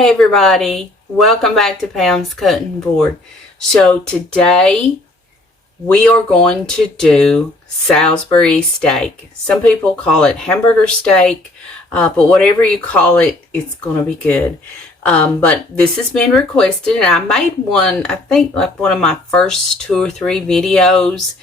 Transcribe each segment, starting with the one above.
Hey everybody, welcome back to Pam's Cutting Board. So today we are going to do Salisbury steak. Some people call it hamburger steak, but whatever you call it, it's going to be good. But this has been requested, and I made one, I think like one of my first 2 or 3 videos,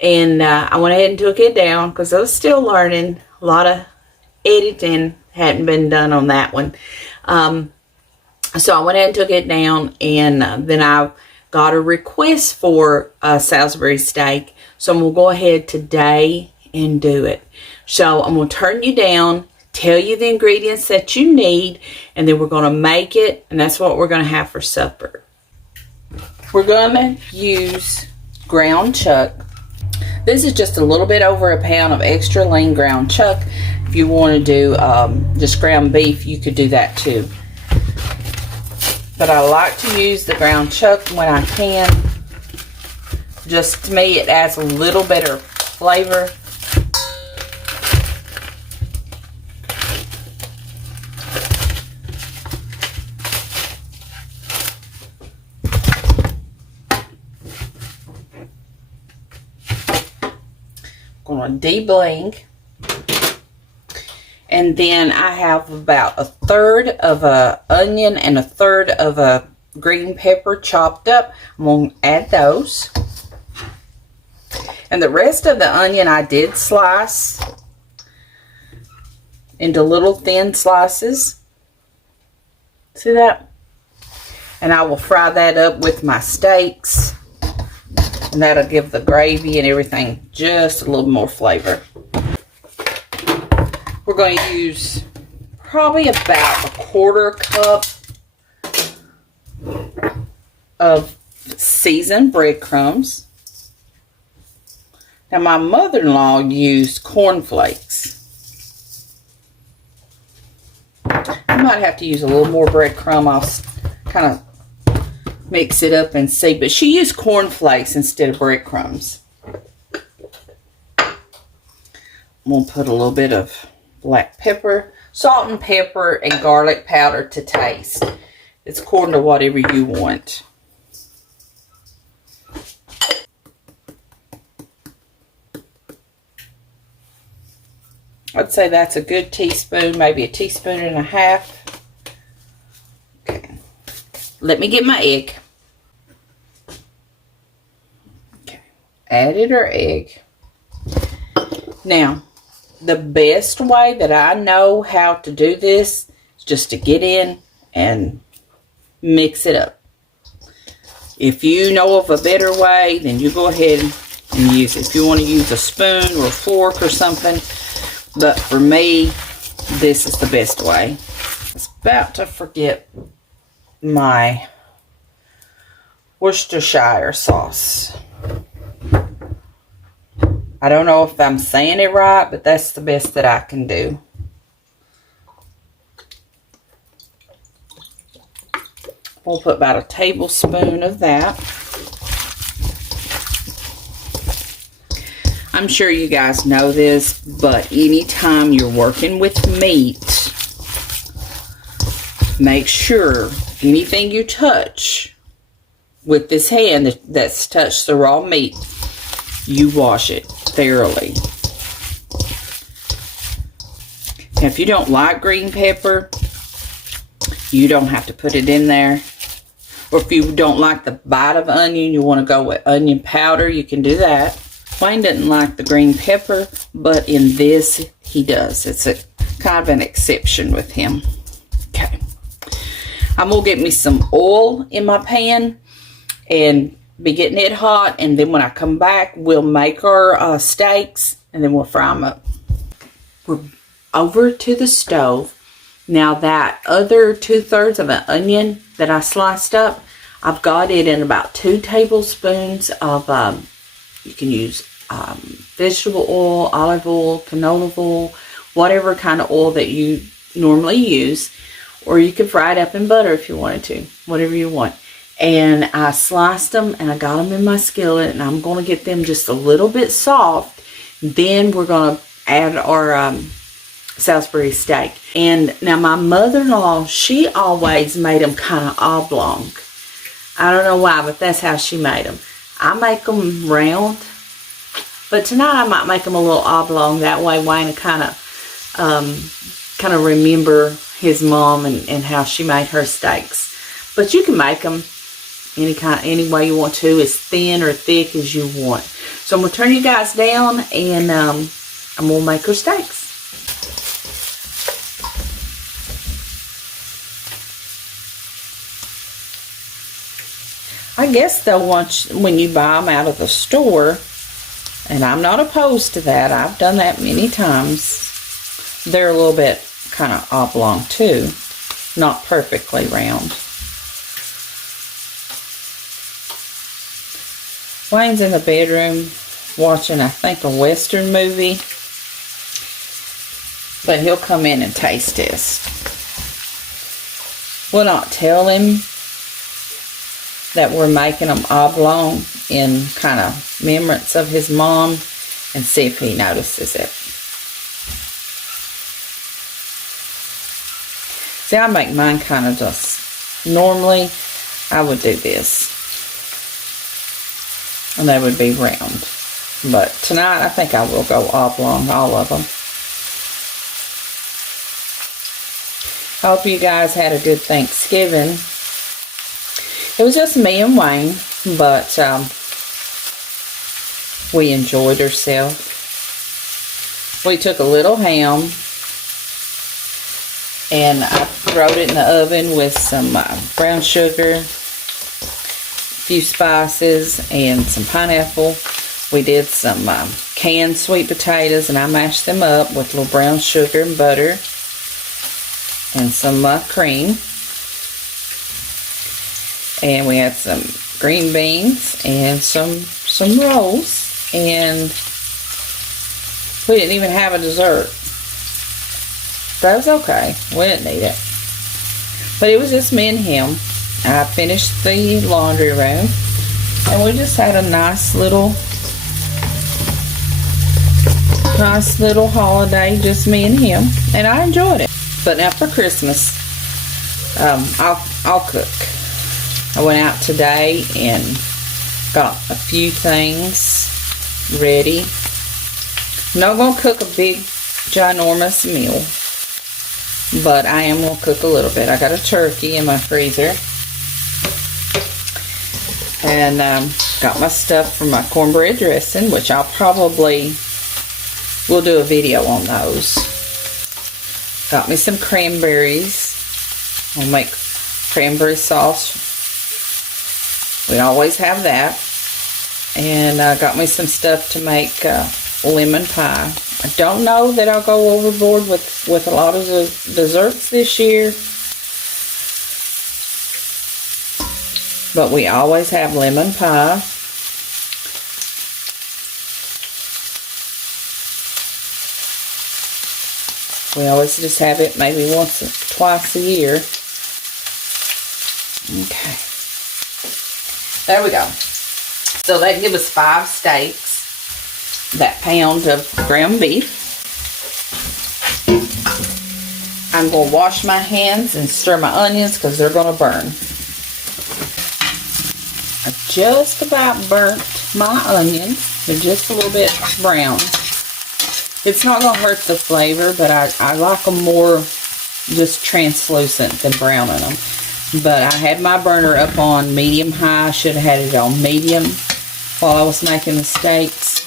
and I went ahead and took it down because I was still learning. A lot of editing hadn't been done on that one. So I went ahead and took it down, and then I got a request for Salisbury steak. So I'm going to go ahead today and do it. So I'm going to turn you down, tell you the ingredients that you need, and then we're going to make it, and that's what we're going to have for supper. We're going to use ground chuck. This is just a little bit over a pound of extra lean ground chuck. If you want to do just ground beef, you could do that too. But I like to use the ground chuck when I can. Just to me, it adds a little better flavor. I'm going to debling. And then I have about 1/3 of an onion and 1/3 of a green pepper chopped up. I'm going to add those. And the rest of the onion I did slice into little thin slices. See that? And I will fry that up with my steaks. And that'll give the gravy and everything just a little more flavor. We're going to use probably about 1/4 cup of seasoned breadcrumbs. Now my mother-in-law used cornflakes. I might have to use a little more breadcrumb. I'll kind of mix it up and see. But she used cornflakes instead of breadcrumbs. I'm going to put a little bit of black pepper, salt and pepper, and garlic powder to taste. It's according to whatever you want. I'd say that's a good teaspoon, maybe a teaspoon and a half. Okay. Let me get my egg. Okay. Added our egg. Now, the best way that I know how to do this is just to get in and mix it up. If you know of a better way, then you go ahead and use it. If you want to use a spoon or a fork or something. But for me, this is the best way. I was about to forget my Worcestershire sauce. I don't know if I'm saying it right, but that's the best that I can do. We'll put about a tablespoon of that. I'm sure you guys know this, but anytime you're working with meat, make sure anything you touch with this hand that's touched the raw meat, you wash it thoroughly. Now, if you don't like green pepper, you don't have to put it in there. Or if you don't like the bite of onion, you want to go with onion powder, you can do that. Wayne doesn't like the green pepper, but in this, he does. It's a kind of an exception with him. Okay. I'm going to get me some oil in my pan and be getting it hot, and then when I come back, we'll make our steaks, and then we'll fry them up. We're over to the stove. Now that other 2/3 of an onion that I sliced up, I've got it in about 2 tablespoons of, you can use vegetable oil, olive oil, canola oil, whatever kind of oil that you normally use, or you could fry it up in butter if you wanted to, whatever you want. And I sliced them and I got them in my skillet, and I'm going to get them just a little bit soft. Then we're going to add our Salisbury steak. And now my mother-in-law, she always made them kind of oblong. I don't know why, but that's how she made them. I make them round, but tonight I might make them a little oblong. That way Wayne will kind of remember his mom and how she made her steaks. But you can make them any way you want to, as thin or thick as you want. So I'm gonna turn you guys down, and I'm gonna make her steaks. I guess though, when you buy them out of the store, and I'm not opposed to that, I've done that many times, they're a little bit kind of oblong too, not perfectly round. Wayne's in the bedroom watching, I think, a Western movie, but he'll come in and taste test. We'll not tell him that we're making them oblong in kind of remembrance of his mom, and see if he notices it. See, I make mine kind of just, normally I would do this, and they would be round. But tonight I think I will go oblong, all of them. I hope you guys had a good Thanksgiving. It was just me and Wayne, but we enjoyed ourselves. We took a little ham, and I throwed it in the oven with some brown sugar, a few spices, and some pineapple. We did some canned sweet potatoes, and I mashed them up with a little brown sugar and butter and some cream. And we had some green beans and some rolls, and we didn't even have a dessert. That was okay. We didn't need it. But it was just me and him. I finished the laundry room, and we just had a nice little holiday, just me and him, and I enjoyed it. But now for Christmas, I'll cook. I went out today and got a few things ready. I'm not going to cook a big, ginormous meal, but I am going to cook a little bit. I got a turkey in my freezer, and got my stuff for my cornbread dressing, which I'll probably will do a video on those. Got me some cranberries. I'll make cranberry sauce. We always have that. And I got me some stuff to make lemon pie. I don't know that I'll go overboard with a lot of the desserts this year, but we always have lemon pie. We always just have it maybe once or twice a year. Okay. There we go. So that give us 5 steaks, that pound of ground beef. I'm going to wash my hands and stir my onions because they're going to burn. I just about burnt my onions. They're just a little bit brown. It's not going to hurt the flavor, but I like them more just translucent than browning them. But I had my burner up on medium high. I should have had it on medium while I was making the steaks.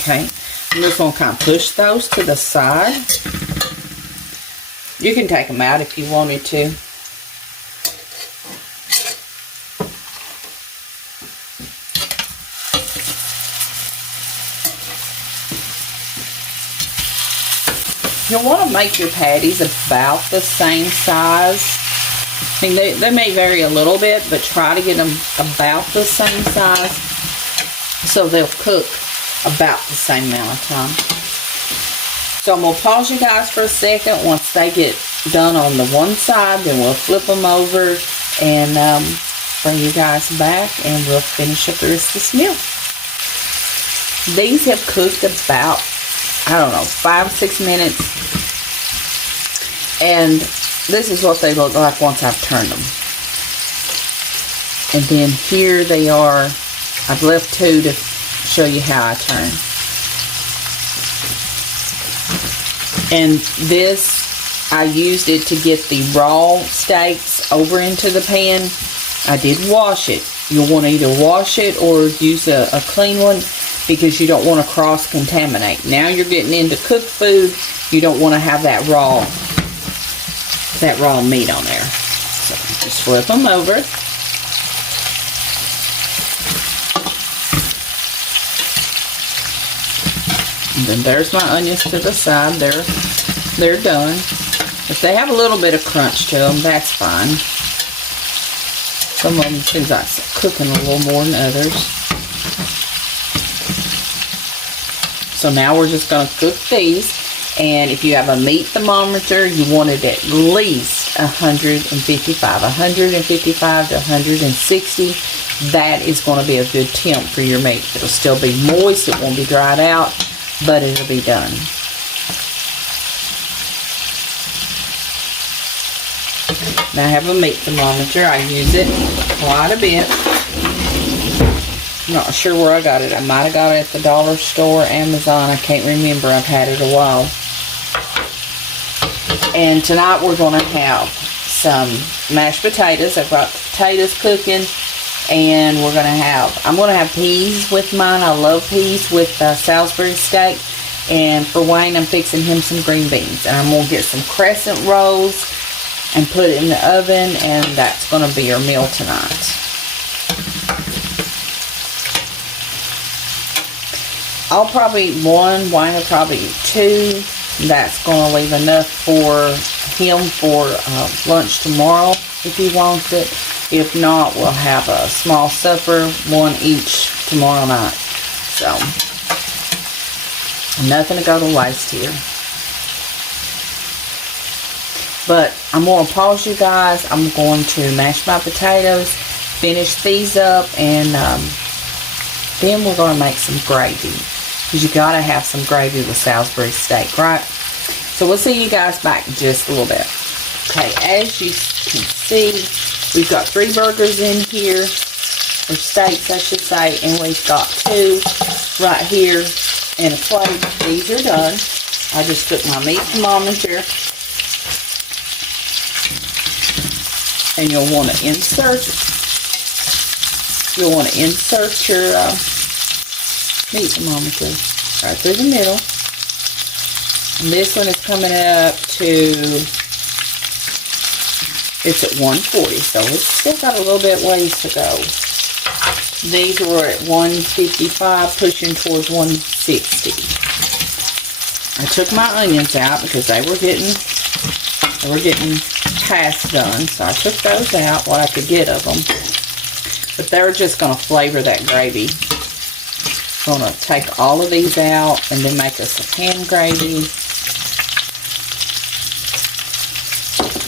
Okay, I'm just going to kind of push those to the side. You can take them out if you wanted to. You'll want to make your patties about the same size. I mean, they may vary a little bit, but try to get them about the same size so they'll cook about the same amount of time. So I'm going to pause you guys for a second. Once they get done on the one side, then we'll flip them over and bring you guys back and we'll finish up the rest of this meal. These have cooked about, I don't know, 5-6 minutes. And this is what they look like once I've turned them. And then here they are. I've left 2 to show you how I turn. And this, I used it to get the raw steaks over into the pan. I did wash it. You'll want to either wash it or use a clean one because you don't want to cross-contaminate. Now you're getting into cooked food. You don't want to have that raw meat on there. So just flip them over. And then there's my onions to the side. They're done. If they have a little bit of crunch to them, that's fine. Some of them seems like cooking a little more than others. So now we're just going to cook these. And if you have a meat thermometer, you want it at least 155 to 160. That is going to be a good temp for your meat. It'll still be moist. It won't be dried out, but it'll be done. Now I have a meat thermometer. I use it quite a bit. I'm not sure where I got it. I might have got it at the dollar store, Amazon. I can't remember. I've had it a while. And tonight we're going to have some mashed potatoes. I've got potatoes cooking. And I'm going to have peas with mine. I love peas with Salisbury steak. And for Wayne, I'm fixing him some green beans. And I'm going to get some crescent rolls and put it in the oven. And that's going to be our meal tonight. I'll probably eat 1, Wayne will probably eat 2. That's going to leave enough for him for lunch tomorrow if he wants it. If not, we'll have a small supper, 1 each tomorrow night. So, nothing to go to waste here. But I'm going to pause you guys. I'm going to mash my potatoes, finish these up, and then we're going to make some gravy. Because you got to have some gravy with Salisbury steak, right? So we'll see you guys back in just a little bit. Okay, as you can see, we've got 3 burgers in here, or steaks I should say, and we've got 2 right here in a plate. These are done. I just took my meat thermometer, and you'll want to insert your meat thermometer right through the middle. And this one is coming up to, it's at 140, so it's still got a little bit ways to go. These were at 155, pushing towards 160. I took my onions out because they were getting past done, so I took those out what I could get of them. But they're just going to flavor that gravy. I'm going to take all of these out and then make us a pan gravy.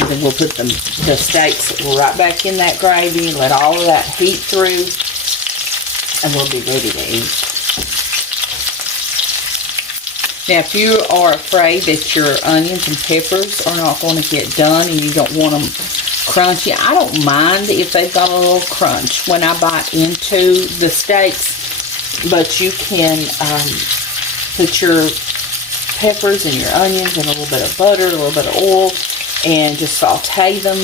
And then we'll put the steaks right back in that gravy, let all of that heat through, and we'll be ready to eat. Now, if you are afraid that your onions and peppers are not going to get done and you don't want them crunchy, I don't mind if they've got a little crunch when I bite into the steaks. But you can put your peppers and your onions and a little bit of butter, a little bit of oil, and just saute them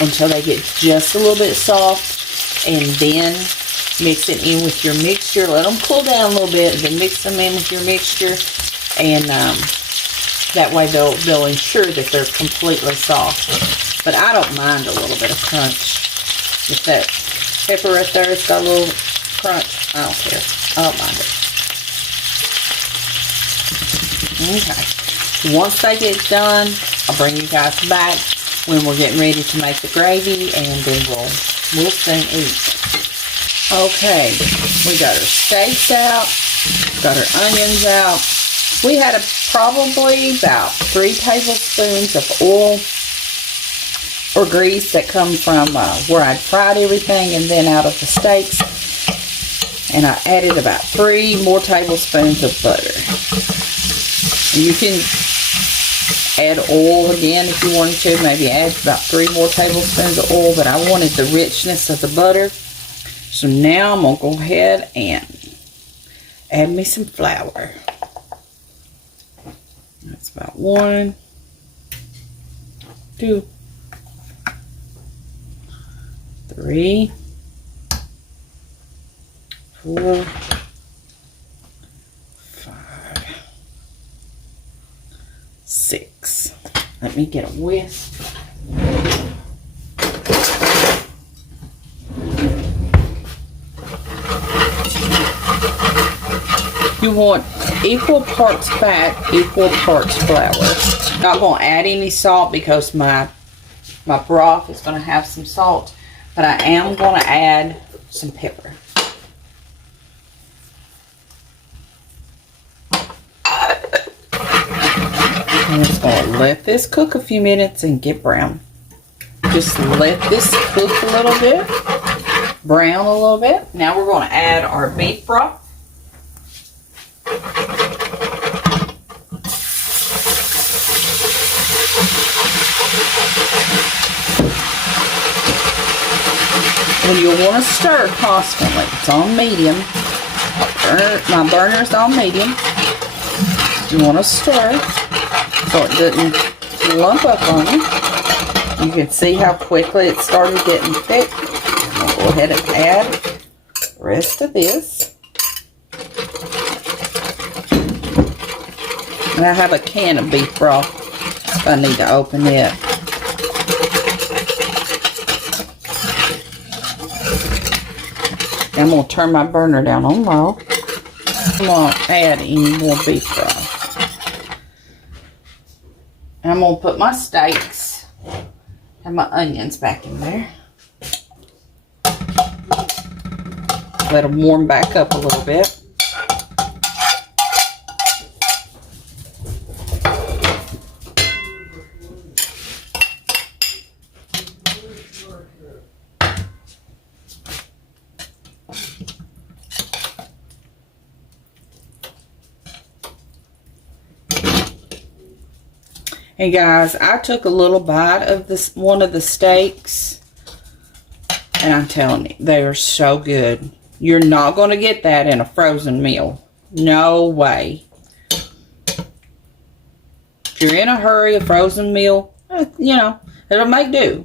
until they get just a little bit soft, and then mix it in with your mixture. Let them cool down a little bit, and then mix them in with your mixture, and that way they'll ensure that they're completely soft. But I don't mind a little bit of crunch. If that pepper right there has got a little crunch, I don't care. I don't mind it. Okay. Once they get done, I'll bring you guys back when we're getting ready to make the gravy, and then we'll soon eat. Okay, we got our steaks out, got our onions out. We had probably about 3 tablespoons of oil or grease that come from where I'd fried everything and then out of the steaks. And I added about 3 more tablespoons of butter. And you can add oil again if you wanted to. Maybe add about 3 more tablespoons of oil, but I wanted the richness of the butter. So now I'm going to go ahead and add me some flour. That's about 1, 2, 3, 4, 5, 6. Let me get a whisk. You want equal parts fat, equal parts flour. Not going to add any salt because my broth is going to have some salt, but I am going to add some pepper. I'm just going to let this cook a few minutes and get brown. Just let this cook a little bit, brown a little bit. Now we're going to add our beef broth. And you'll want to stir constantly. It's on medium. My burner's on medium. You want to stir so it doesn't lump up on you. You can see how quickly it started getting thick. I'll go ahead and add the rest of this. And I have a can of beef broth if I need to open it. I'm going to turn my burner down on low. I'm going to add any more beef broth. And I'm going to put my steaks and my onions back in there. Let them warm back up a little bit. Hey guys, I took a little bite of this one of the steaks, and I'm telling you, they are so good. You're not going to get that in a frozen meal. No way. If you're in a hurry, a frozen meal, you know, it'll make do.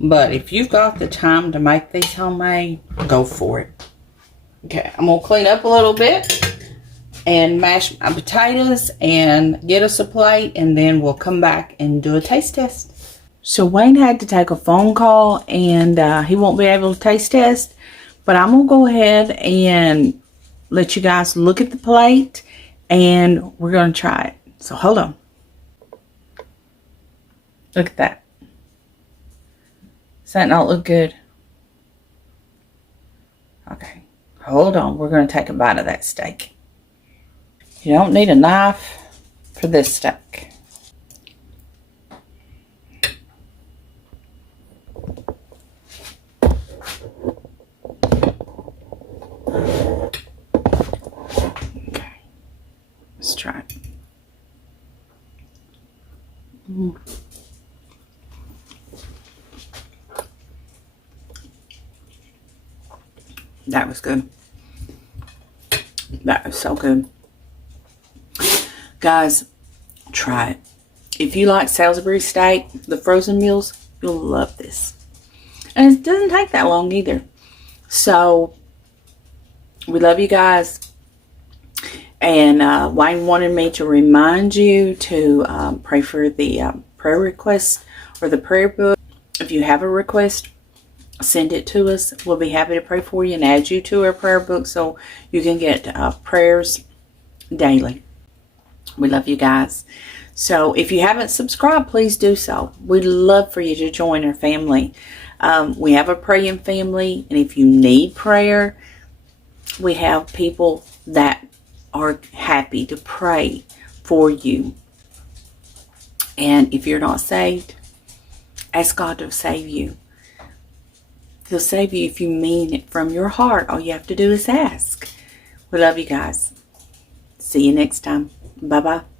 But if you've got the time to make these homemade, go for it. Okay, I'm going to clean up a little bit and mash my potatoes and get us a plate, and then we'll come back and do a taste test. So Wayne had to take a phone call, and he won't be able to taste test, but I'm gonna go ahead and let you guys look at the plate, and we're gonna try it. So hold on. Look at that. Does that not look good? Okay, hold on. We're gonna take a bite of that steak. You don't need a knife for this steak. Okay, let's try it. That was good. That was so good. Guys, try it. If you like Salisbury steak, the frozen meals, you'll love this. And it doesn't take that long either. So, we love you guys. And Wayne wanted me to remind you to pray for the prayer request or the prayer book. If you have a request, send it to us. We'll be happy to pray for you and add you to our prayer book so you can get prayers daily. We love you guys. So if you haven't subscribed, please do so. We'd love for you to join our family. We have a praying family, and if you need prayer, we have people that are happy to pray for you. And if you're not saved, Ask God to save you. He'll save you if you mean it from your heart. All you have to do is ask. We love you guys. See you next time. Bye-bye.